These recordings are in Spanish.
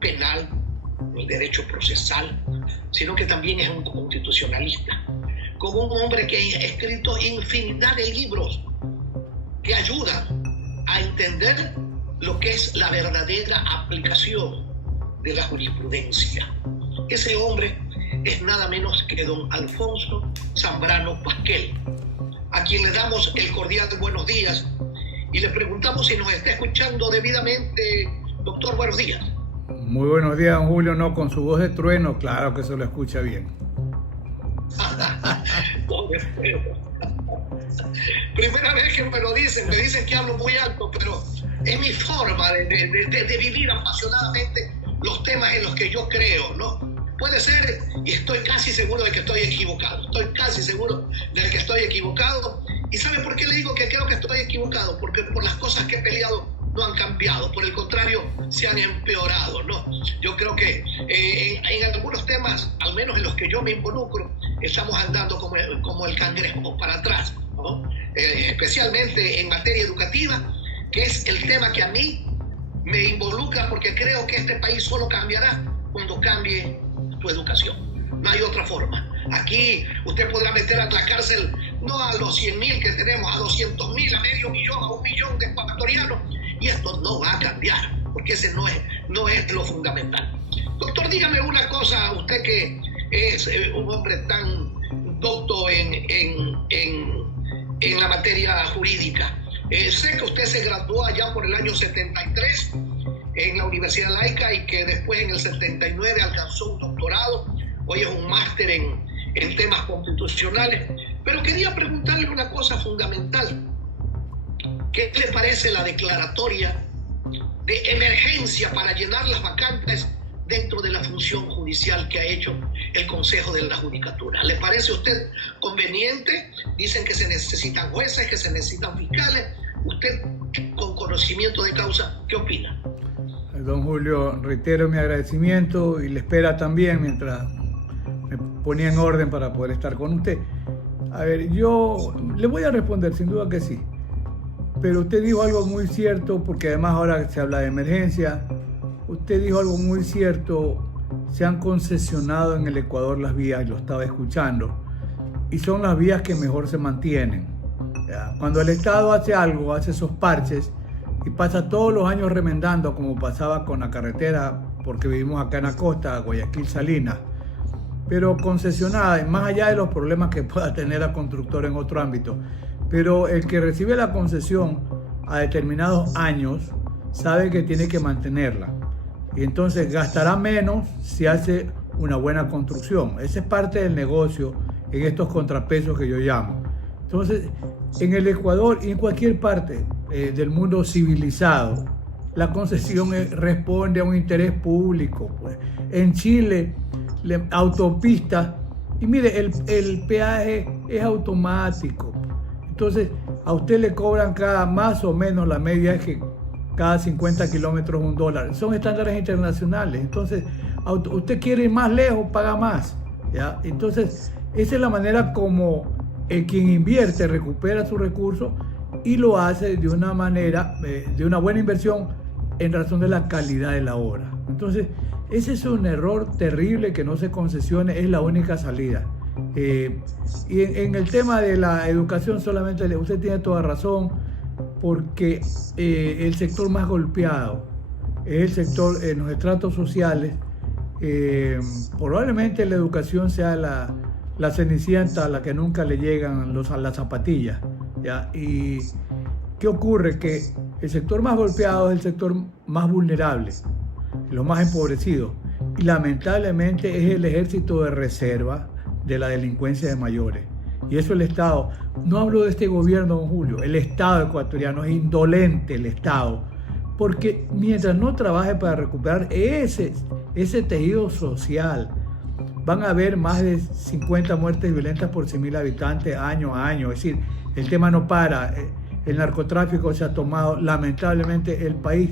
penal, el derecho procesal, sino que también es un constitucionalista, como un hombre que ha escrito infinidad de libros que ayudan a entender lo que es la verdadera aplicación de la jurisprudencia. Ese hombre es nada menos que don Alfonso Zambrano Pasquel, a quien le damos el cordial buenos días y le preguntamos si nos está escuchando debidamente. Doctor, buenos días. Muy buenos días, don Julio. No, con su voz de trueno, claro que se lo escucha bien. Primera vez que me lo dicen, me dicen que hablo muy alto, pero es mi forma de vivir apasionadamente los temas en los que yo creo, ¿no? Puede ser, y estoy casi seguro de que estoy equivocado. Estoy casi seguro de que estoy equivocado. ¿Y sabe por qué le digo que creo que estoy equivocado? Porque por las cosas que he peleado no han cambiado, por el contrario, se han empeorado, ¿no? Yo creo que en algunos temas, al menos en los que yo me involucro, estamos andando como el cangrejo para atrás, ¿no? Especialmente en materia educativa, que es el tema que a mí me involucra, porque creo que este país solo cambiará cuando cambie su educación. No hay otra forma. Aquí usted podrá meter a la cárcel no a los 100.000 que tenemos, a 200.000, a medio millón, a 1 millón de ecuatorianos, y esto no va a cambiar, porque ese no es lo fundamental. Doctor, dígame una cosa, usted que es un hombre tan docto en la materia jurídica. Sé que usted se graduó allá por el año 73 en la Universidad Laica y que después en el 79 alcanzó un doctorado. Hoy es un máster en temas constitucionales. Pero quería preguntarle una cosa fundamental. ¿Qué le parece la declaratoria de emergencia para llenar las vacantes dentro de la función judicial que ha hecho el Consejo de la Judicatura? ¿Le parece a usted conveniente? Dicen que se necesitan jueces, que se necesitan fiscales. Usted, con conocimiento de causa, ¿qué opina? Don Julio, reitero mi agradecimiento y le espera también mientras me ponía en orden para poder estar con usted. A ver, yo le voy a responder, sin duda que sí. Pero usted dijo algo muy cierto, porque además ahora se habla de emergencia. Usted dijo algo muy cierto. Se han concesionado en el Ecuador las vías, lo estaba escuchando, y son las vías que mejor se mantienen. ¿Ya? Cuando el Estado hace algo, hace esos parches y pasa todos los años remendando, como pasaba con la carretera, porque vivimos acá en la costa, Guayaquil, Salinas, pero concesionada, más allá de los problemas que pueda tener la constructora en otro ámbito. Pero el que recibe la concesión a determinados años sabe que tiene que mantenerla. Y entonces gastará menos si hace una buena construcción. Ese es parte del negocio en estos contrapesos que yo llamo. Entonces, en el Ecuador y en cualquier parte del mundo civilizado, la concesión responde a un interés público. Pues. En Chile, autopistas, y mire, el peaje es automático. Entonces, a usted le cobran cada, más o menos, la media es que cada 50 kilómetros $1. Son estándares internacionales. Entonces, usted quiere ir más lejos, paga más. ¿Ya? Entonces, esa es la manera como quien invierte recupera sus recursos y lo hace de una manera, de una buena inversión en razón de la calidad de la obra. Entonces, ese es un error terrible, que no se concesione, es la única salida. Y en el tema de la educación solamente usted tiene toda razón, porque el sector más golpeado es el sector en los estratos sociales. Probablemente la educación sea la cenicienta a la que nunca le llegan las zapatillas, ¿ya? Y ¿qué ocurre? Que el sector más golpeado es el sector más vulnerable, los más empobrecidos, y lamentablemente es el ejército de reserva de la delincuencia de mayores. Y eso el Estado, no hablo de este gobierno, don Julio, el Estado ecuatoriano es indolente, el Estado, porque mientras no trabaje para recuperar ese tejido social, van a haber más de 50 muertes violentas por 100.000 habitantes año a año. Es decir, el tema no para, el narcotráfico se ha tomado, lamentablemente el país.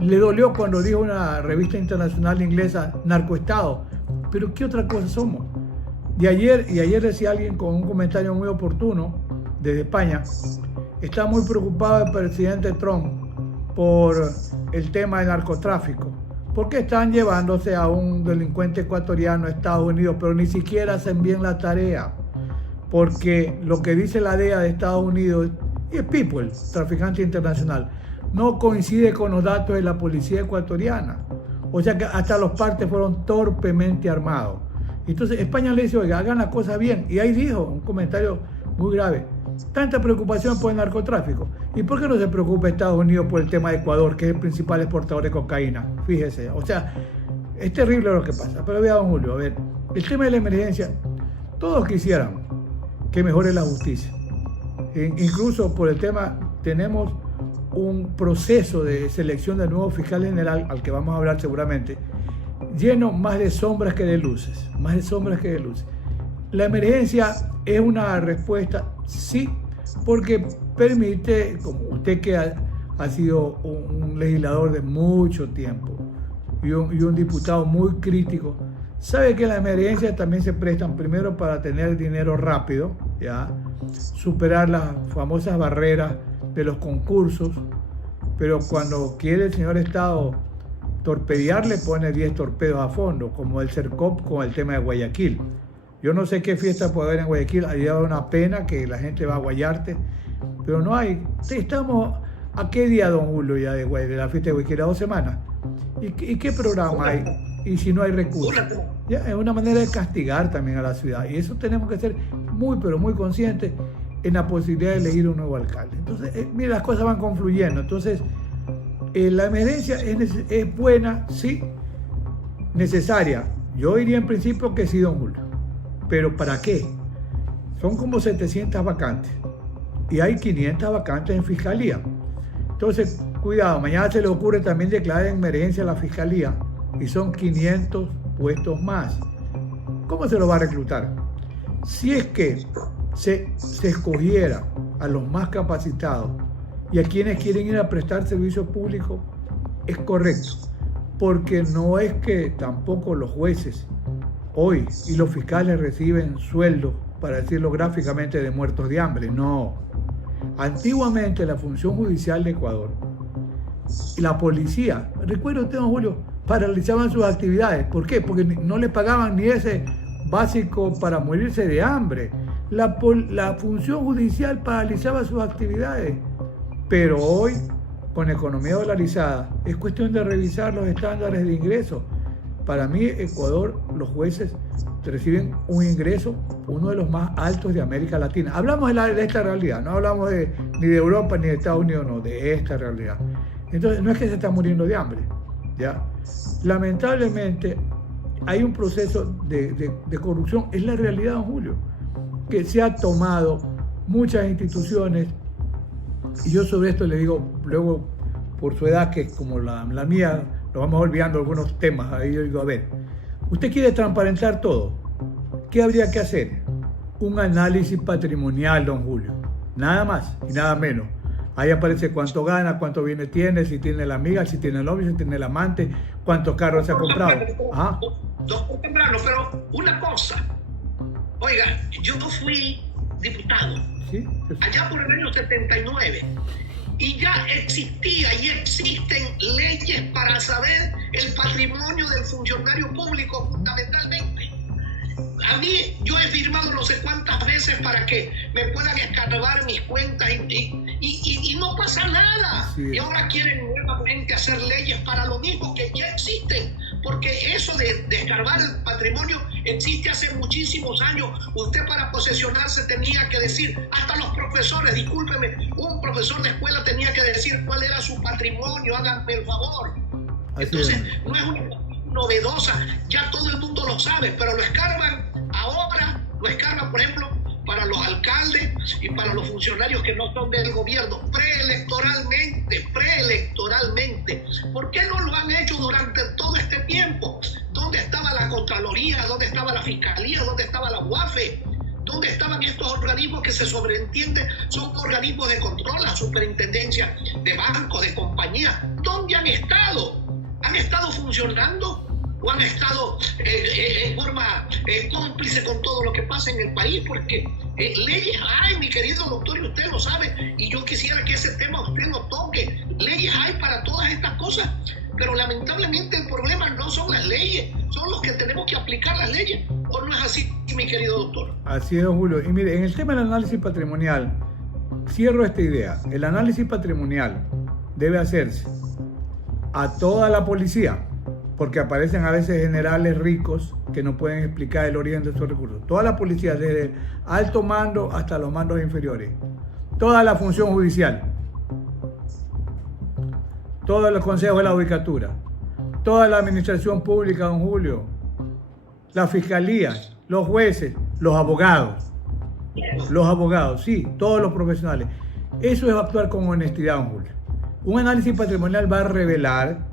Le dolió cuando dijo una revista internacional inglesa, narcoestado, pero ¿qué otra cosa somos? Y ayer decía alguien con un comentario muy oportuno desde España, está muy preocupado el presidente Trump por el tema del narcotráfico, porque están llevándose a un delincuente ecuatoriano a Estados Unidos, pero ni siquiera hacen bien la tarea, porque lo que dice la DEA de Estados Unidos, y es People, traficante internacional, no coincide con los datos de la policía ecuatoriana. O sea que hasta los partes fueron torpemente armados. Entonces España le dice, oiga, hagan la cosa bien. Y ahí dijo un comentario muy grave: tanta preocupación por el narcotráfico. ¿Y por qué no se preocupa Estados Unidos por el tema de Ecuador, que es el principal exportador de cocaína? Fíjese, o sea, es terrible lo que pasa. Pero vea, don Julio, a ver, el tema de la emergencia, todos quisieran que mejore la justicia. Incluso por el tema, tenemos un proceso de selección del nuevo fiscal general, al que vamos a hablar seguramente, lleno más de sombras que de luces, más de sombras que de luces. La emergencia es una respuesta, sí, porque permite, como usted que ha sido un legislador de mucho tiempo y un diputado muy crítico, sabe que las emergencias también se prestan primero para tener dinero rápido, ¿ya? Superar las famosas barreras de los concursos, pero cuando quiere el señor Estado torpedear, le pone 10 torpedos a fondo, como el CERCOP con el tema de Guayaquil. Yo no sé qué fiesta puede haber en Guayaquil, ha dado una pena que la gente va a Guayarte, pero no hay. Estamos, ¿a qué día, don Julio, ya de la fiesta de Guayaquil? ¿A 2 semanas? ¿Y qué programa hay? Y si no hay recursos. Ya, es una manera de castigar también a la ciudad, y eso tenemos que ser muy, pero muy conscientes en la posibilidad de elegir un nuevo alcalde. Entonces, mira, las cosas van confluyendo. Entonces, la emergencia es buena, sí, necesaria. Yo diría en principio que sí, don Julio. ¿Pero para qué? Son como 700 vacantes y hay 500 vacantes en fiscalía. Entonces, cuidado, mañana se le ocurre también declarar en emergencia a la fiscalía y son 500 puestos más. ¿Cómo se lo va a reclutar? Si es que se escogiera a los más capacitados y a quienes quieren ir a prestar servicio público, es correcto, porque no es que tampoco los jueces hoy y los fiscales reciben sueldos, para decirlo gráficamente, de muertos de hambre. No. Antiguamente la función judicial de Ecuador y la policía, recuerda usted, don Julio, paralizaban sus actividades. ¿Por qué? Porque no le pagaban ni ese básico para morirse de hambre. La función judicial paralizaba sus actividades. Pero hoy, con economía dolarizada, es cuestión de revisar los estándares de ingreso. Para mí, Ecuador, los jueces reciben un ingreso, uno de los más altos de América Latina. Hablamos de esta realidad, no hablamos ni de Europa ni de Estados Unidos, no, de esta realidad. Entonces, no es que se está muriendo de hambre, ¿ya? Lamentablemente, hay un proceso de corrupción, es la realidad, don Julio, que se ha tomado muchas instituciones, y yo sobre esto le digo, luego, por su edad, que es como la mía, nos vamos olvidando algunos temas. Ahí yo digo, a ver, usted quiere transparentar todo. ¿Qué habría que hacer? Un análisis patrimonial, don Julio. Nada más y nada menos. Ahí aparece cuánto gana, cuánto bienes tiene, si tiene la amiga, si tiene el novio, si tiene el amante, cuántos carros se ha comprado. Doctor Temprano, pero una cosa. Oiga, yo fui diputado. ¿Sí? Allá por el año 79. Y ya existía y existen leyes para saber el patrimonio del funcionario público, fundamentalmente. A mí, yo he firmado no sé cuántas veces para que me puedan escarbar mis cuentas y no pasa nada. Sí. Y ahora quieren nuevamente hacer leyes para lo mismo que ya existen. Porque eso de escarbar el patrimonio existe hace muchísimos años. Usted para posesionarse tenía que decir, hasta los profesores, discúlpeme, un profesor de escuela tenía que decir cuál era su patrimonio, háganme el favor. Entonces, no es una novedosa, ya todo el mundo lo sabe, pero lo escarban ahora, lo escarban, por ejemplo, para los alcaldes y para los funcionarios que no son del gobierno, preelectoralmente. ¿Por qué no lo han hecho durante todo este tiempo? ¿Dónde estaba la Contraloría? ¿Dónde estaba la Fiscalía? ¿Dónde estaba la UAFE? ¿Dónde estaban estos organismos que se sobreentiende son organismos de control, la superintendencia de bancos, de compañías? ¿Dónde han estado? ¿Han estado funcionando? ¿O han estado en forma cómplice con todo lo que pasa en el país? Porque leyes hay, mi querido doctor, y usted lo sabe, y yo quisiera que ese tema usted lo toque. Leyes hay para todas estas cosas, pero lamentablemente el problema no son las leyes, son los que tenemos que aplicar las leyes. ¿O no es así, mi querido doctor? Así es, don Julio. Y mire, en el tema del análisis patrimonial, cierro esta idea. El análisis patrimonial debe hacerse a toda la policía, porque aparecen a veces generales ricos que no pueden explicar el origen de sus recursos. Toda la policía, desde el alto mando hasta los mandos inferiores. Toda la función judicial. Todos los consejos de la judicatura. Toda la administración pública, don Julio. La fiscalía, los jueces, los abogados. Los abogados, sí, todos los profesionales. Eso es actuar con honestidad, don Julio. Un análisis patrimonial va a revelar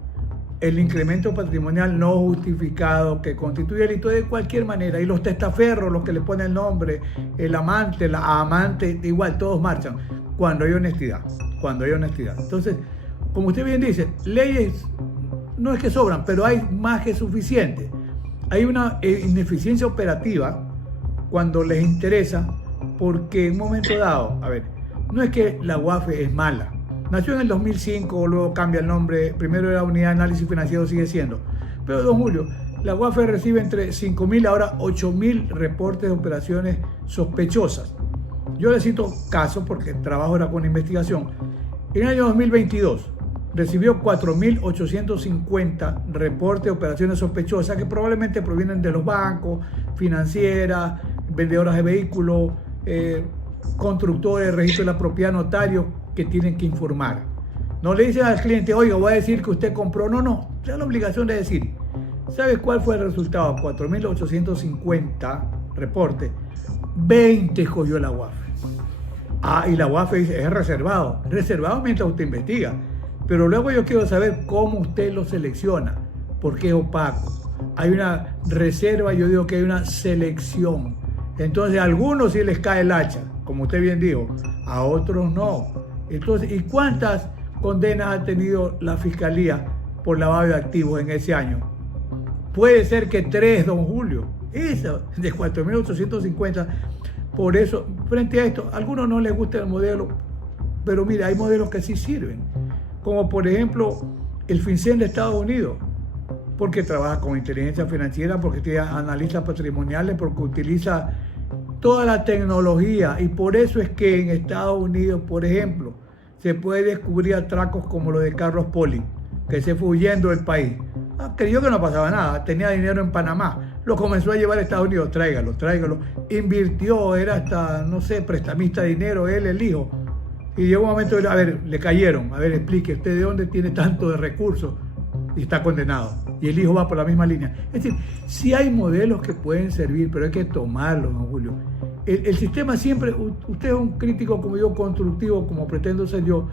el incremento patrimonial no justificado que constituye delito de cualquier manera. Y los testaferros, los que le ponen el nombre, el amante, la amante, igual, todos marchan cuando hay honestidad. Cuando hay honestidad. Entonces, como usted bien dice, leyes no es que sobran, pero hay más que suficiente. Hay una ineficiencia operativa cuando les interesa, porque en un momento dado, a ver, no es que la UAFE es mala. Nació en el 2005, luego cambia el nombre, primero era Unidad de Análisis Financiero, sigue siendo. Pero, don Julio, la UAFE recibe entre 5.000 ahora 8.000 reportes de operaciones sospechosas. Yo le cito casos porque trabajo era con investigación. En el año 2022 recibió 4.850 reportes de operaciones sospechosas que probablemente provienen de los bancos, financieras, vendedoras de vehículos, constructores, registro de la propiedad, notarios, que tienen que informar. No le dicen al cliente, oiga, voy a decir que usted compró. No. Tiene la obligación de decir. ¿Sabe cuál fue el resultado? 4.850 reportes. 20 escogió la UAFE. Y la UAFE dice, es reservado. Reservado mientras usted investiga. Pero luego yo quiero saber cómo usted lo selecciona. Porque es opaco. Hay una reserva, yo digo que hay una selección. Entonces a algunos sí les cae el hacha, como usted bien dijo. A otros no. Entonces, ¿y cuántas condenas ha tenido la Fiscalía por lavado de activos en ese año? Puede ser que 3, don Julio. Eso, de 4.850. Por eso, frente a esto, a algunos no les gusta el modelo, pero mira, hay modelos que sí sirven. Como por ejemplo, el FinCEN de Estados Unidos, porque trabaja con inteligencia financiera, porque tiene analistas patrimoniales, porque utiliza toda la tecnología, y por eso es que en Estados Unidos, por ejemplo, se puede descubrir atracos como lo de Carlos Poli, que se fue huyendo del país. Creyó que no pasaba nada, tenía dinero en Panamá, lo comenzó a llevar a Estados Unidos, tráigalo, invirtió, era hasta, no sé, prestamista de dinero, él, el hijo, y llegó un momento, a ver, le cayeron, a ver, explique, ¿usted de dónde tiene tanto de recursos? Y está condenado, y el hijo va por la misma línea. Es decir, sí hay modelos que pueden servir, pero hay que tomarlos, don Julio. El sistema siempre, usted es un crítico como yo, constructivo, como pretendo ser yo,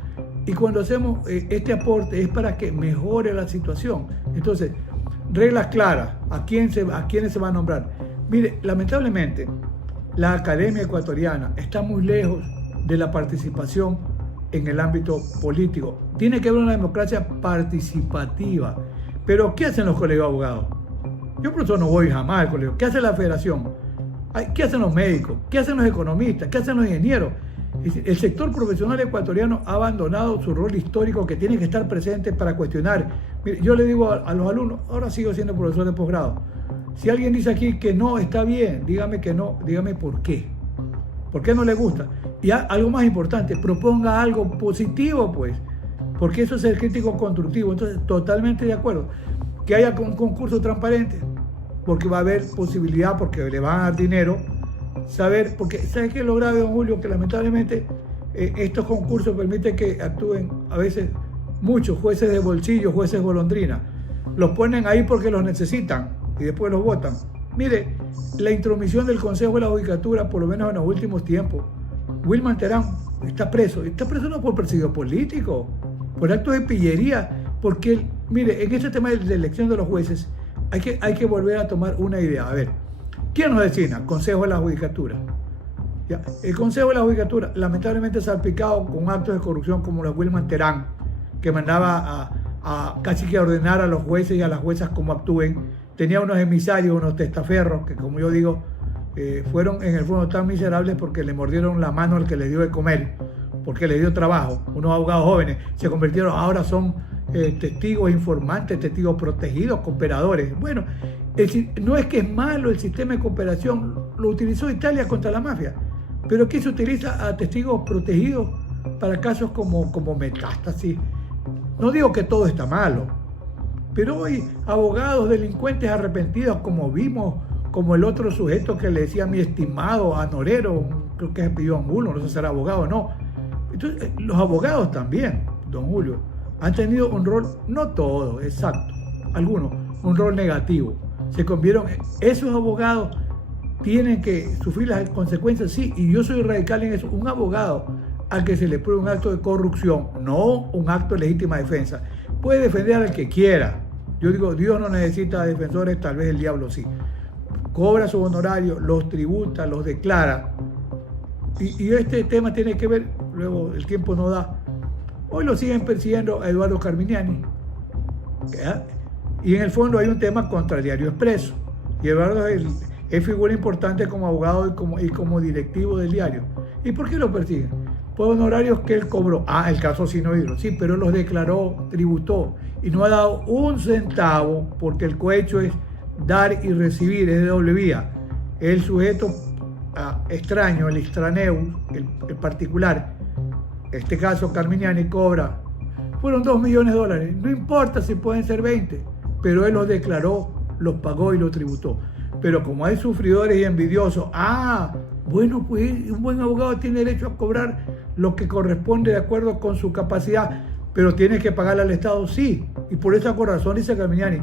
y cuando hacemos este aporte es para que mejore la situación. Entonces, reglas claras, ¿a quiénes se va a nombrar? Mire, lamentablemente, la academia ecuatoriana está muy lejos de la participación en el ámbito político. Tiene que haber una democracia participativa. Pero, ¿qué hacen los colegios de abogados? Yo por eso no voy jamás al colegio. ¿Qué hace la federación? ¿Qué hacen los médicos? ¿Qué hacen los economistas? ¿Qué hacen los ingenieros? El sector profesional ecuatoriano ha abandonado su rol histórico, que tiene que estar presente para cuestionar. Mire, yo le digo a los alumnos, ahora sigo siendo profesor de posgrado, si alguien dice aquí que no está bien, dígame que no, dígame por qué. ¿Por qué no le gusta? Y algo más importante, proponga algo positivo, pues, porque eso es el crítico constructivo. Entonces, totalmente de acuerdo. Que haya un concurso transparente, porque va a haber posibilidad, porque le van a dar dinero. Saber, porque ¿sabes qué es lo grave, don Julio? Que lamentablemente estos concursos permiten que actúen a veces muchos jueces de bolsillo, jueces golondrina. Los ponen ahí porque los necesitan y después los votan. Mire, la intromisión del Consejo de la Judicatura, por lo menos en los últimos tiempos, Wilman Terán está preso no por perseguido político, por actos de pillería, porque, mire, en este tema de la elección de los jueces hay que volver a tomar una idea. A ver, ¿quién nos designa? Consejo de la Judicatura. ¿Ya? El Consejo de la Judicatura, lamentablemente salpicado con actos de corrupción como los Wilman Terán, que mandaba a casi que ordenar a los jueces y a las juezas cómo actúen. Tenía unos emisarios, unos testaferros, que como yo digo, fueron en el fondo tan miserables porque le mordieron la mano al que les dio de comer, porque les dio trabajo. Unos abogados jóvenes se convirtieron, ahora son testigos informantes, testigos protegidos, cooperadores. Bueno, no es que es malo el sistema de cooperación, lo utilizó Italia contra la mafia, pero aquí se utiliza a testigos protegidos para casos como Metástasis. No digo que todo está malo, pero hoy abogados delincuentes arrepentidos, como vimos, como el otro sujeto que le decía mi estimado a Norero, creo que se pidió Angulo, no sé si será abogado o no. Entonces, los abogados también, don Julio, han tenido un rol, no todos, exacto, algunos, un rol negativo. Se convieron, esos abogados tienen que sufrir las consecuencias, sí, y yo soy radical en eso. Un abogado al que se le pruebe un acto de corrupción, no un acto de legítima defensa, puede defender al que quiera. Yo digo, Dios no necesita defensores, tal vez el diablo sí. Cobra su honorario, los tributa, los declara. Y este tema tiene que ver, luego el tiempo no da. Hoy lo siguen persiguiendo a Eduardo Carminiani. Y en el fondo hay un tema contra el Diario Expreso. Y Eduardo es figura importante como abogado y como directivo del diario. ¿Y por qué lo persiguen? Por honorarios que él cobró. El caso Sinohidro, sí, pero él los declaró, tributó. Y no ha dado un centavo porque el cohecho es dar y recibir, es de doble vía. El sujeto extraño, el extraneus, el particular, este caso Carminiani cobra, fueron $2 millones. No importa si pueden ser 20, pero él los declaró, los pagó y los tributó. Pero como hay sufridores y envidiosos, bueno, pues un buen abogado tiene derecho a cobrar lo que corresponde de acuerdo con su capacidad, pero tiene que pagarle al Estado, sí. Y por esa razón dice Carminiani,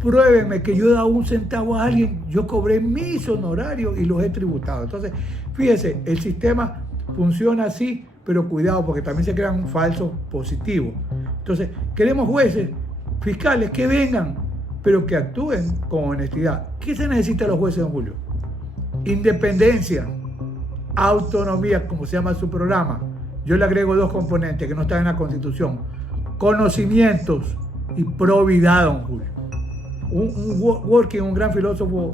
pruébenme que yo he dado un centavo a alguien, yo cobré mis honorarios y los he tributado. Entonces, fíjese, el sistema funciona así, pero cuidado porque también se crean falsos positivos. Entonces, queremos jueces, fiscales que vengan, pero que actúen con honestidad. ¿Qué se necesita de los jueces, don Julio? Independencia, autonomía, como se llama su programa. Yo le agrego 2 componentes que no están en la Constitución: conocimientos y probidad, don Julio. Working, un gran filósofo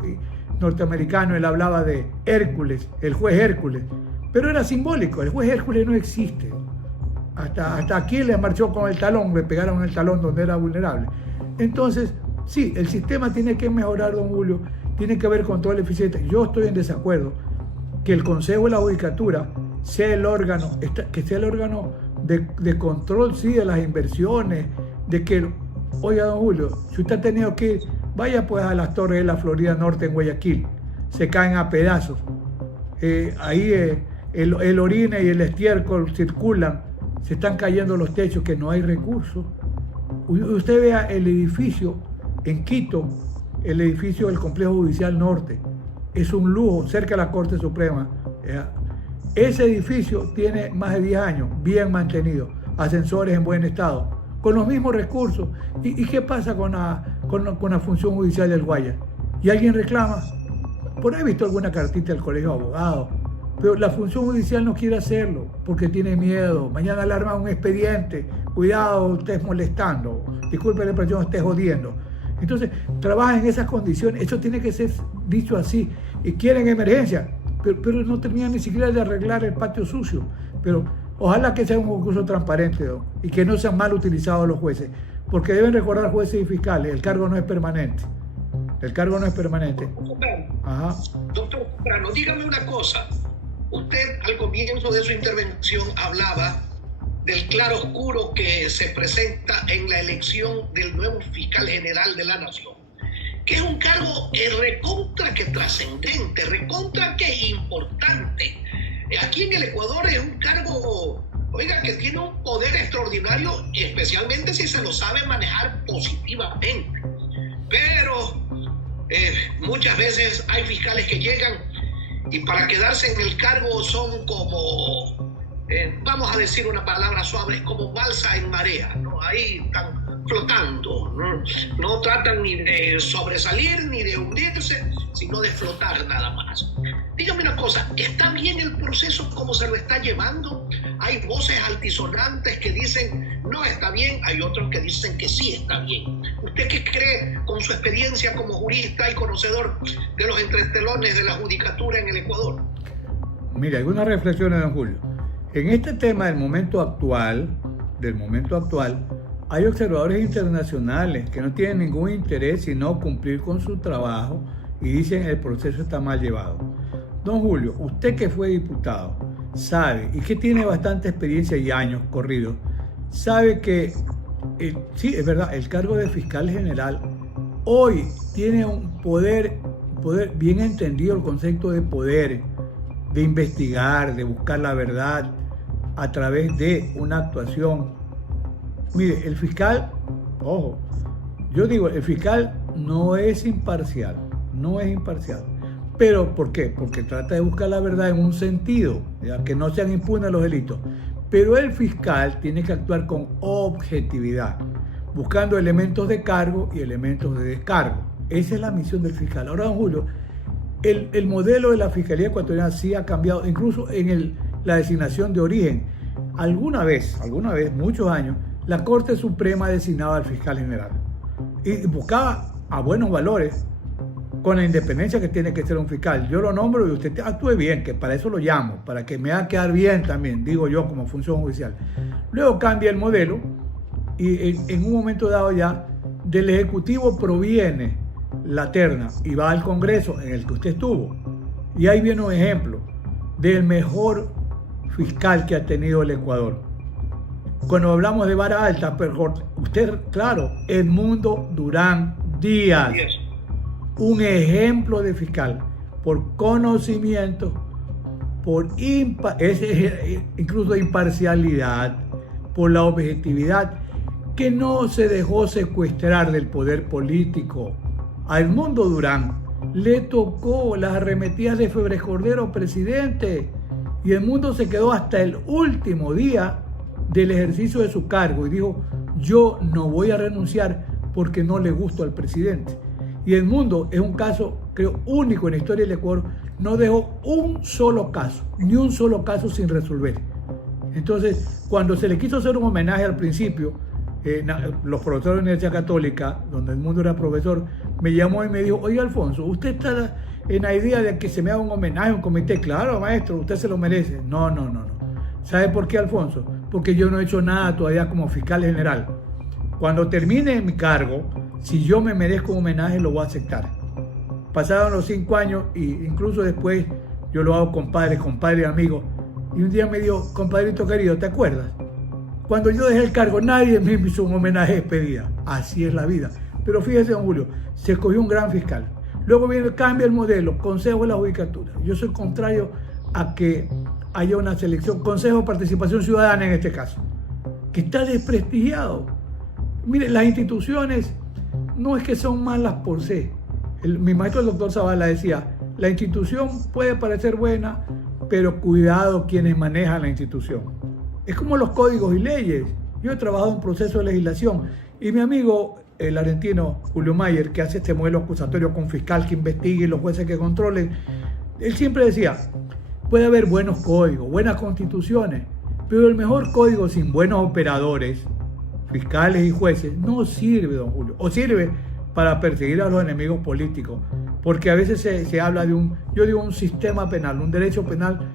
norteamericano, él hablaba de Hércules, el juez Hércules, pero era simbólico, el juez Hércules no existe. Hasta aquí le marchó con el talón, le pegaron el talón donde era vulnerable. Entonces, sí, el sistema tiene que mejorar, don Julio, tiene que ver con todo el eficiente. Yo estoy en desacuerdo que el Consejo de la Judicatura sea el órgano, que sea el órgano de control, sí, de las inversiones, de que, oiga, don Julio, si usted ha tenido que ir, vaya pues a las Torres de la Florida Norte en Guayaquil, se caen a pedazos. Ahí el orine y el estiércol circulan, se están cayendo los techos, que no hay recursos. Usted vea el edificio en Quito, el edificio del Complejo Judicial Norte, es un lujo, cerca de la Corte Suprema. Ese edificio tiene más de 10 años, bien mantenido, ascensores en buen estado, con los mismos recursos. ¿Y qué pasa con la función judicial del Guaya? ¿Y alguien reclama? Por ahí he visto alguna cartita del Colegio de Abogados, pero la función judicial no quiere hacerlo porque tiene miedo. Mañana alarma un expediente, cuidado, estés molestando, disculpe la expresión, estés jodiendo. Entonces, trabaja en esas condiciones, eso tiene que ser dicho así. Y quieren emergencia, pero no terminan ni siquiera de arreglar el patio sucio. Pero ojalá que sea un concurso transparente, ¿no? Y que no sean mal utilizados los jueces, porque deben recordar, jueces y fiscales, el cargo no es permanente. El cargo no es permanente. Ajá. Doctor Soprano, dígame una cosa. Usted al comienzo de su intervención hablaba del claroscuro que se presenta en la elección del nuevo fiscal general de la nación, que es un cargo recontra que trascendente, recontra que importante. Aquí en el Ecuador es un cargo, oiga, que tiene un poder extraordinario, especialmente si se lo sabe manejar positivamente. Pero muchas veces hay fiscales que llegan y para quedarse en el cargo son como, vamos a decir una palabra suave, como balsa en marea, ¿no? Ahí están flotando, ¿no? No tratan ni de sobresalir ni de hundirse, sino de flotar nada más. Dígame una cosa, ¿está bien el proceso como se lo está llevando? Hay voces altisonantes que dicen no está bien, hay otros que dicen que sí está bien. ¿Usted qué cree con su experiencia como jurista y conocedor de los entretelones de la judicatura en el Ecuador? Mira, algunas reflexiones, don Julio. En este tema del momento actual, hay observadores internacionales que no tienen ningún interés sino cumplir con su trabajo y dicen el proceso está mal llevado. Don Julio, usted que fue diputado, sabe, y que tiene bastante experiencia y años corridos, sabe que, sí, es verdad, el cargo de fiscal general hoy tiene un poder bien entendido, el concepto de poder, de investigar, de buscar la verdad a través de una actuación. Mire, el fiscal, ojo, yo digo, el fiscal no es imparcial. ¿Pero por qué? Porque trata de buscar la verdad en un sentido, ya que no sean impunes los delitos. Pero el fiscal tiene que actuar con objetividad, buscando elementos de cargo y elementos de descargo. Esa es la misión del fiscal. Ahora, don Julio, el modelo de la Fiscalía Ecuatoriana sí ha cambiado, incluso en la designación de origen. Alguna vez, muchos años, la Corte Suprema designaba al fiscal general y buscaba a buenos valores, con la independencia que tiene que ser un fiscal. Yo lo nombro y usted actúe bien, que para eso lo llamo, para que me haga quedar bien también, digo yo, como función judicial. Luego cambia el modelo y en un momento dado ya del Ejecutivo proviene la terna y va al Congreso en el que usted estuvo. Y ahí viene un ejemplo del mejor fiscal que ha tenido el Ecuador. Cuando hablamos de vara alta, pero usted, claro, Edmundo Durán Díaz. Un ejemplo de fiscal por conocimiento, por incluso imparcialidad, por la objetividad, que no se dejó secuestrar del poder político. A Edmundo Durán le tocó las arremetidas de Febres Cordero presidente y Edmundo se quedó hasta el último día del ejercicio de su cargo y dijo: yo no voy a renunciar porque no le gusto al presidente. Y Edmundo es un caso, creo, único en la historia del Ecuador. No dejó un solo caso, ni un solo caso sin resolver. Entonces, cuando se le quiso hacer un homenaje al principio, los profesores de la Universidad Católica, donde Edmundo era profesor, me llamó y me dijo: oiga, Alfonso, ¿usted está en la idea de que se me haga un homenaje, un comité? Claro, maestro, usted se lo merece. No. ¿Sabe por qué, Alfonso? Porque yo no he hecho nada todavía como fiscal general. Cuando termine mi cargo, si yo me merezco un homenaje, lo voy a aceptar. Pasaron los 5 años e incluso después yo lo hago con padres y amigos. Y un día me dijo: compadrito querido, ¿te acuerdas? Cuando yo dejé el cargo, nadie me hizo un homenaje de despedida. Así es la vida. Pero fíjese, don Julio, se escogió un gran fiscal. Luego cambia el modelo, Consejo de la Judicatura. Yo soy contrario a que haya una selección, Consejo de Participación Ciudadana en este caso, que está desprestigiado. Mire, las instituciones no es que son malas por sí. Mi maestro, el doctor Zavala, decía: la institución puede parecer buena, pero cuidado quienes manejan la institución. Es como los códigos y leyes. Yo he trabajado en proceso de legislación y mi amigo, el argentino Julio Mayer, que hace este modelo acusatorio con fiscal que investigue y los jueces que controlen, él siempre decía: puede haber buenos códigos, buenas constituciones, pero el mejor código sin buenos operadores, fiscales y jueces, no sirve, don Julio. O sirve para perseguir a los enemigos políticos, porque a veces se habla de un sistema penal, un derecho penal,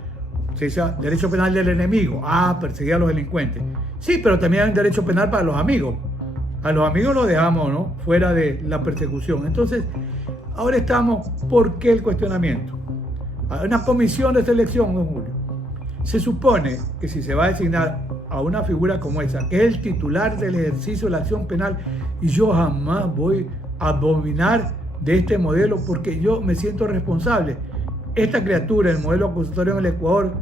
derecho penal del enemigo, perseguir a los delincuentes. Sí, pero también hay un derecho penal para los amigos. A los amigos los dejamos, ¿no?, fuera de la persecución. Entonces, ahora estamos, ¿por qué el cuestionamiento? Hay una comisión de selección, don Julio. Se supone que si se va a designar a una figura como esa, que es el titular del ejercicio de la acción penal, y yo jamás voy a abominar de este modelo porque yo me siento responsable. Esta criatura, el modelo acusatorio en el Ecuador,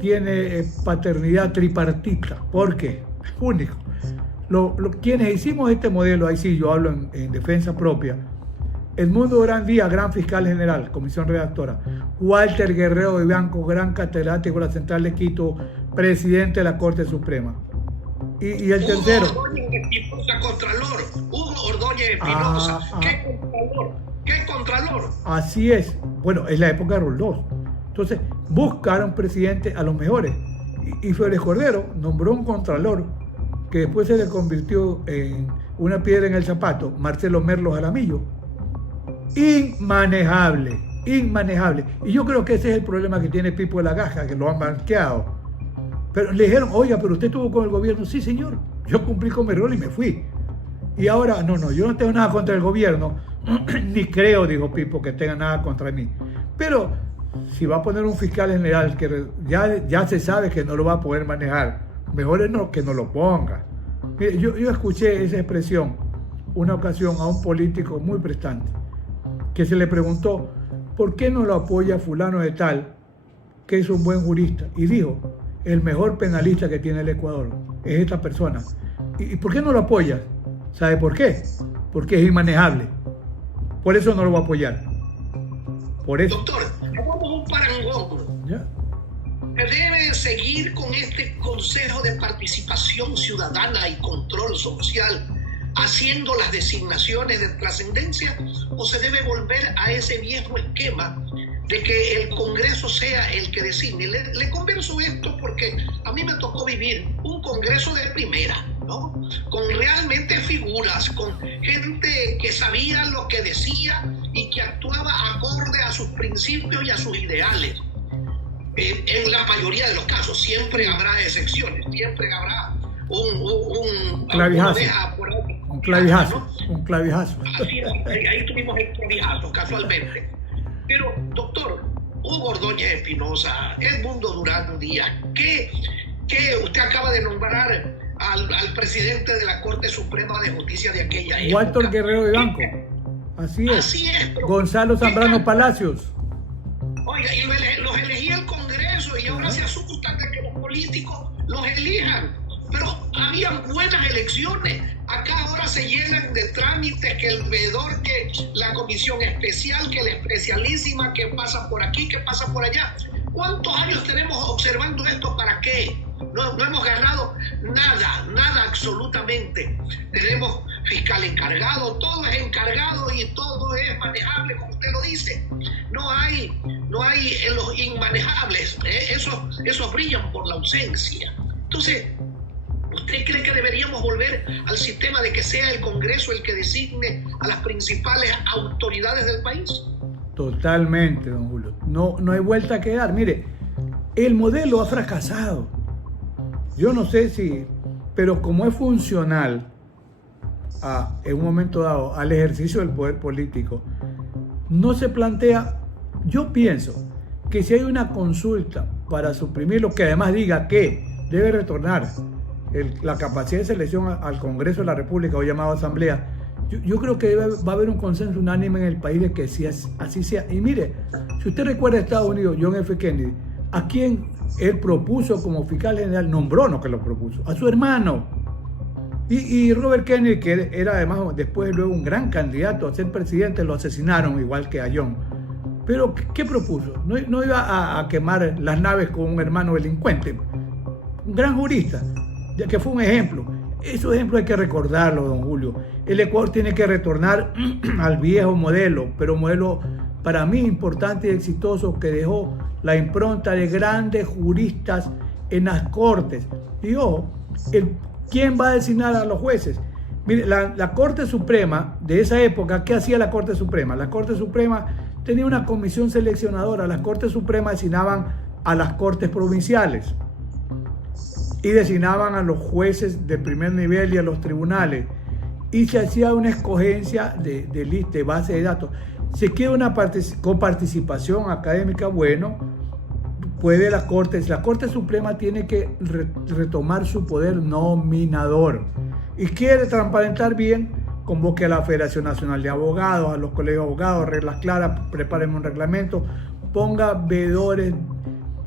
tiene paternidad tripartita. ¿Por qué? Es único. Quienes hicimos este modelo, ahí sí yo hablo en defensa propia: Edmundo Durán Díaz, gran fiscal general, comisión redactora; Walter Guerrero de Bianco, gran catedrático de la Central de Quito, presidente de la Corte Suprema. Y el tercero, Hugo Ordóñez Espinosa, contralor. Hugo Ordóñez Espinosa, ¿qué contralor? Así es. Bueno, es la época de Roldós. Entonces, buscaron presidente a los mejores. Y Febres Cordero nombró un contralor que después se le convirtió en una piedra en el zapato, Marcelo Merlo Jaramillo. Inmanejable. Y yo creo que ese es el problema que tiene Pipo de la Gaja, que lo han banqueado. Pero le dijeron: oiga, pero usted estuvo con el gobierno. Sí, señor, Yo cumplí con mi rol y me fui. Y ahora, no, yo no tengo nada contra el gobierno, ni creo, dijo Pipo, que tenga nada contra mí. Pero si va a poner un fiscal general que ya se sabe que no lo va a poder manejar, mejor es que no lo ponga. Mire, yo escuché esa expresión una ocasión a un político muy prestante, que se le preguntó, ¿por qué no lo apoya fulano de tal, que es un buen jurista? Y dijo, el mejor penalista que tiene el Ecuador es esta persona. ¿Y por qué no lo apoyas? ¿Sabe por qué? Porque es inmanejable. Por eso no lo voy a apoyar. Por eso. Doctor, hagamos un parangón. ¿Ya? Debe seguir con este Consejo de Participación Ciudadana y Control Social haciendo las designaciones de trascendencia, o se debe volver a ese viejo esquema de que el Congreso sea el que designe. Le converso esto porque a mí me tocó vivir un Congreso de primera, ¿no? Con realmente figuras, con gente que sabía lo que decía y que actuaba acorde a sus principios y a sus ideales. En la mayoría de los casos, siempre habrá excepciones, siempre habrá un clavijazo. Un clavijazo, ¿no? Un clavijazo. Así es, ahí tuvimos el clavijazo, casualmente. Pero, doctor, Hugo Ordóñez Espinosa, Edmundo Durán Díaz, que usted acaba de nombrar al presidente de la Corte Suprema de Justicia de aquella época. Walter Guerrero de Banco. Así es. Así es. Gonzalo Zambrano Palacios. Oiga, y los elegía el Congreso y ahora se asustan de que los políticos los elijan. Pero habían buenas elecciones. Acá ahora se llenan de trámites, que el veedor, que la comisión especial, que la especialísima, que pasa por aquí, que pasa por allá. ¿Cuántos años tenemos observando esto? ¿Para qué? No hemos ganado nada absolutamente. Tenemos fiscal encargado, todo es encargado y todo es manejable, como usted lo dice. No hay en los inmanejables, esos brillan por la ausencia. Entonces, ¿usted cree que deberíamos volver al sistema de que sea el Congreso el que designe a las principales autoridades del país? Totalmente, don Julio. No hay vuelta que dar. Mire, el modelo ha fracasado. Yo no sé si, pero como es funcional en un momento dado al ejercicio del poder político, no se plantea. Yo pienso que si hay una consulta para suprimirlo, que además diga que debe retornar la capacidad de selección al Congreso de la República, o llamado Asamblea, yo creo que va a haber un consenso unánime en el país de que así sea. Y mire, si usted recuerda a Estados Unidos, John F. Kennedy, a quien él propuso como fiscal general, nombró, no que lo propuso, a su hermano. Y Robert Kennedy, que era además después luego un gran candidato a ser presidente, lo asesinaron igual que a John. Pero ¿qué propuso? No iba a quemar las naves con un hermano delincuente, un gran jurista, ya que fue un ejemplo. Esos ejemplos hay que recordarlo, don Julio. El Ecuador tiene que retornar al viejo modelo, pero un modelo para mí importante y exitoso, que dejó la impronta de grandes juristas en las cortes. Y ojo, ¿quién va a designar a los jueces? Mire, la Corte Suprema de esa época, ¿qué hacía la Corte Suprema? La Corte Suprema tenía una comisión seleccionadora. Las Cortes Supremas designaban a las cortes provinciales y designaban a los jueces de primer nivel y a los tribunales, y se hacía una escogencia de lista, de base de datos. Si quiere una con participación académica, bueno, puede la Corte Suprema tiene que retomar su poder nominador, y quiere transparentar bien, convoque a la Federación Nacional de Abogados, a los colegios de abogados, reglas claras, prepárenme un reglamento, ponga veedores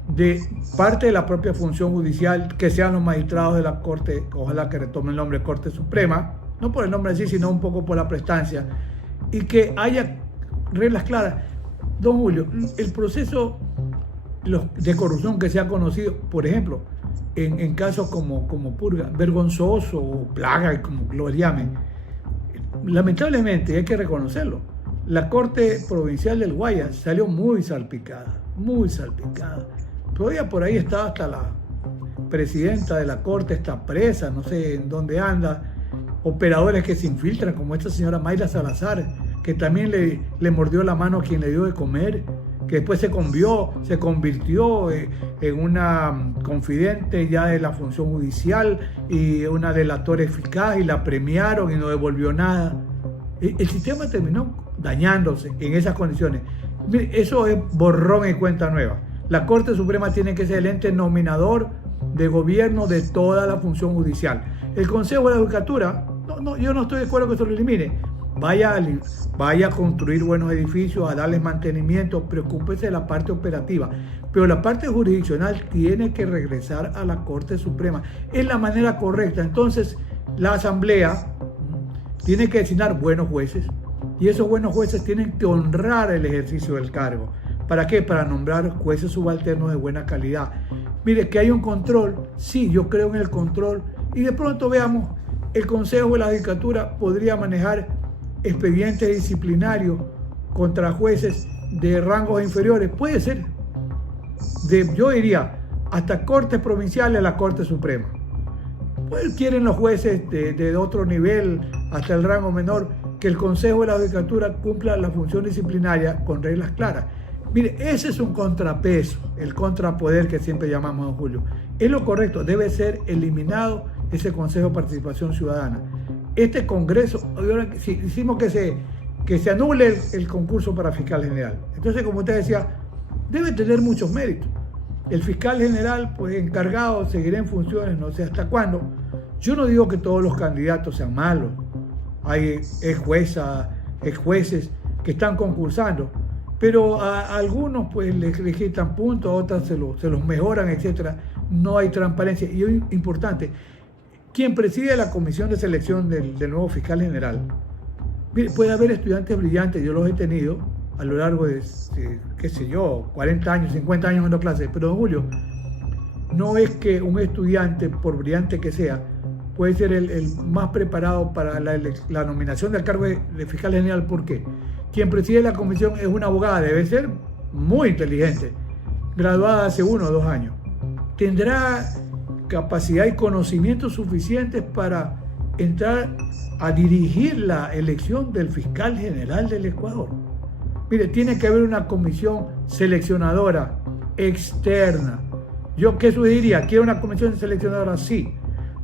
de parte de la propia función judicial, que sean los magistrados de la Corte, ojalá que retome el nombre de Corte Suprema, no por el nombre así, sino un poco por la prestancia, y que haya reglas claras. Don Julio, el proceso de corrupción que se ha conocido, por ejemplo, en casos como Purga, vergonzoso o Plaga, como lo llamen, lamentablemente hay que reconocerlo, la Corte Provincial del Guayas salió muy salpicada. Todavía por ahí está hasta la presidenta de la Corte, está presa, no sé en dónde anda. Operadores que se infiltran, como esta señora Mayra Salazar, que también le mordió la mano a quien le dio de comer. que después se convirtió en una confidente ya de la función judicial y una delatora eficaz, y la premiaron y no devolvió nada. El sistema terminó dañándose en esas condiciones. Eso es borrón y cuenta nueva. La Corte Suprema tiene que ser el ente nominador de gobierno de toda la función judicial. El Consejo de la Judicatura, yo no estoy de acuerdo que se lo elimine. Vaya a construir buenos edificios, a darles mantenimiento, preocúpese de la parte operativa. Pero la parte jurisdiccional tiene que regresar a la Corte Suprema. Es la manera correcta. Entonces, la Asamblea tiene que designar buenos jueces, y esos buenos jueces tienen que honrar el ejercicio del cargo. ¿Para qué? Para nombrar jueces subalternos de buena calidad. Mire, que hay un control, sí, yo creo en el control, y de pronto veamos, el Consejo de la Judicatura podría manejar expedientes disciplinarios contra jueces de rangos inferiores. Puede ser, yo diría, hasta cortes provinciales a la Corte Suprema. Pues quieren los jueces de otro nivel, hasta el rango menor, que el Consejo de la Judicatura cumpla la función disciplinaria con reglas claras. Mire, ese es un contrapeso, el contrapoder que siempre llamamos, don Julio. Es lo correcto, debe ser eliminado ese Consejo de Participación Ciudadana. Este Congreso, si hicimos que se anule el concurso para fiscal general. Entonces, como usted decía, debe tener muchos méritos. El fiscal general, pues encargado, seguirá en funciones, no sé hasta cuándo. Yo no digo que todos los candidatos sean malos. Hay jueces que están concursando, pero a algunos pues les quitan puntos, a otros se los mejoran, etc. No hay transparencia. Y es importante, quien preside la comisión de selección del nuevo fiscal general, mire, puede haber estudiantes brillantes, yo los he tenido a lo largo de, qué sé yo, 40 años, 50 años en la clase, pero don Julio, no es que un estudiante, por brillante que sea, puede ser el más preparado para la nominación del cargo de fiscal general. ¿Por qué? Quien preside la comisión es una abogada, debe ser muy inteligente, graduada hace 1 o 2 años. Tendrá capacidad y conocimientos suficientes para entrar a dirigir la elección del fiscal general del Ecuador. Mire, tiene que haber una comisión seleccionadora externa. ¿Yo qué sugeriría? ¿Quiero una comisión seleccionadora? Sí,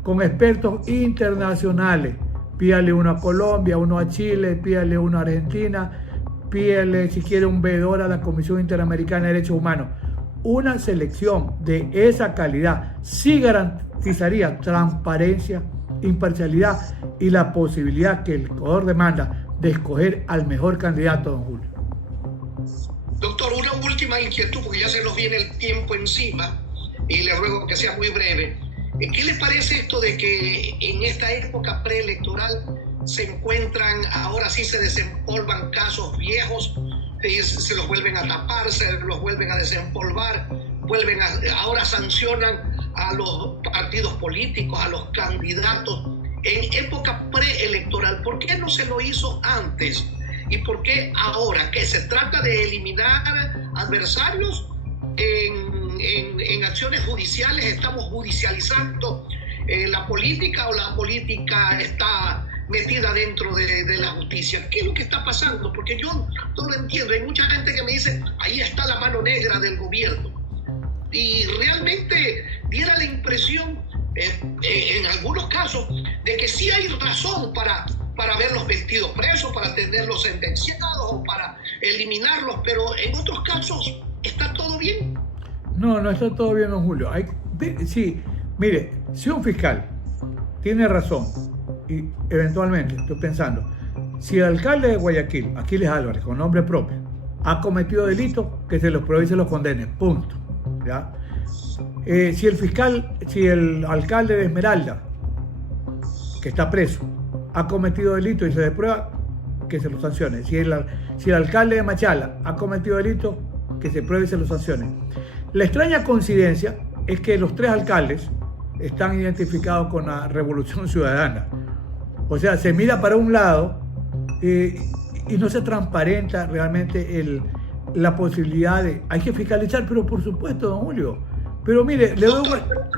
con expertos internacionales. Pídale uno a Colombia, uno a Chile, pídale uno a Argentina, pídale si quiere un veedor a la Comisión Interamericana de Derechos Humanos. Una selección de esa calidad sí garantizaría transparencia, imparcialidad y la posibilidad que el Ecuador demanda de escoger al mejor candidato, don Julio. Doctor, una última inquietud, porque ya se nos viene el tiempo encima y le ruego que sea muy breve. ¿Qué les parece esto de que en esta época preelectoral se encuentran, ahora sí se desempolvan casos viejos, se los vuelven a tapar, se los vuelven a desempolvar, ahora sancionan a los partidos políticos, a los candidatos en época preelectoral? ¿Por qué no se lo hizo antes? ¿Y por qué ahora? ¿Que se trata de eliminar adversarios en acciones judiciales? ¿Estamos judicializando la política, o la política está metida dentro de la justicia? ¿Qué es lo que está pasando? Porque yo no lo entiendo. Hay mucha gente que me dice, ahí está la mano negra del gobierno. Y realmente diera la impresión, en algunos casos, de que sí hay razón para verlos vestidos presos, para tenerlos sentenciados o para eliminarlos, pero en otros casos, ¿está todo bien? No está todo bien, don Julio. Sí, mire, si un fiscal tiene razón, y eventualmente, estoy pensando, si el alcalde de Guayaquil, Aquiles Álvarez, con nombre propio, ha cometido delitos, que se los pruebe y se los condene, punto. ¿Ya? Si el alcalde de Esmeralda, que está preso, ha cometido delitos y se le prueba, que se lo sancione. Si el alcalde de Machala ha cometido delitos, que se pruebe y se lo sancione. La extraña coincidencia es que los 3 alcaldes están identificados con la Revolución Ciudadana. O sea, se mira para un lado y no se transparenta realmente la posibilidad de... Hay que fiscalizar, pero por supuesto, don Julio. Pero mire, le doy...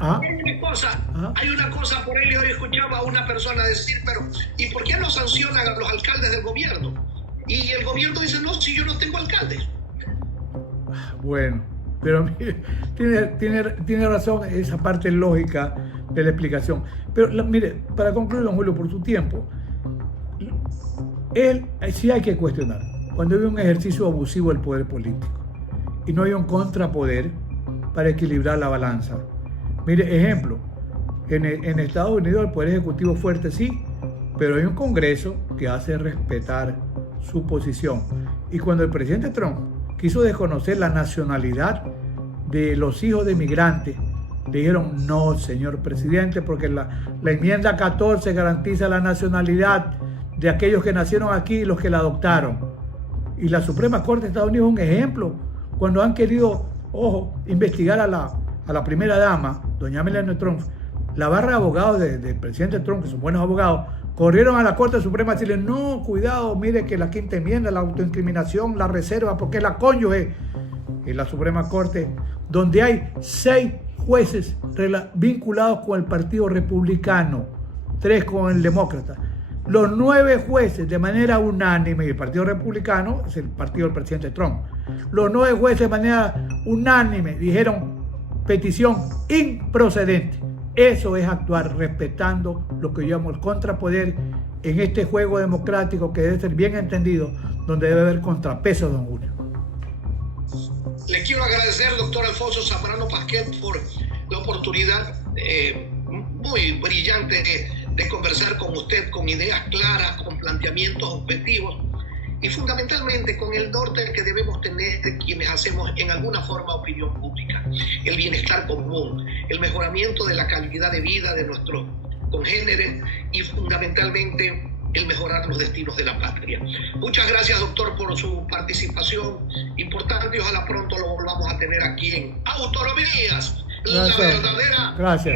Hay una cosa, por él hoy escuchaba a una persona decir, pero ¿y por qué no sancionan a los alcaldes del gobierno? Y el gobierno dice, no, si yo no tengo alcaldes. Bueno, pero mire, tiene razón esa parte lógica de la explicación. Pero mire, para concluir, don Julio, por su tiempo, sí hay que cuestionar cuando hay un ejercicio abusivo del poder político y no hay un contrapoder para equilibrar la balanza. Mire, ejemplo, en Estados Unidos el poder ejecutivo es fuerte, sí, pero hay un Congreso que hace respetar su posición. Y cuando el presidente Trump quiso desconocer la nacionalidad de los hijos de migrantes, le dijeron: no, señor presidente, porque la enmienda 14 garantiza la nacionalidad de aquellos que nacieron aquí y los que la adoptaron. Y la Suprema Corte de Estados Unidos es un ejemplo. Cuando han querido, ojo, investigar a la primera dama, doña Melania Trump, la barra de abogados del presidente Trump, que son buenos abogados, corrieron a la Corte Suprema a decirle: no, cuidado, mire que la quinta enmienda, la autoincriminación, la reserva, porque es la cónyuge. En la Suprema Corte, donde hay 6 jueces vinculados con el Partido Republicano, 3 con el Demócrata. Los 9 jueces de manera unánime, y el Partido Republicano es el partido del presidente Trump, los 9 jueces de manera unánime dijeron: petición improcedente. Eso es actuar respetando lo que yo llamo el contrapoder en este juego democrático que debe ser bien entendido, donde debe haber contrapeso, don Julio. Le quiero agradecer, doctor Alfonso Zambrano Pasquel, por la oportunidad muy brillante de conversar con usted, con ideas claras, con planteamientos objetivos y fundamentalmente con el norte que debemos tener de quienes hacemos en alguna forma opinión pública: el bienestar común, el mejoramiento de la calidad de vida de nuestros congéneres y fundamentalmente el mejorar los destinos de la patria. Muchas gracias, doctor, por su participación importante y ojalá pronto lo volvamos a tener aquí en Autonomías, gracias. la verdadera Gracias.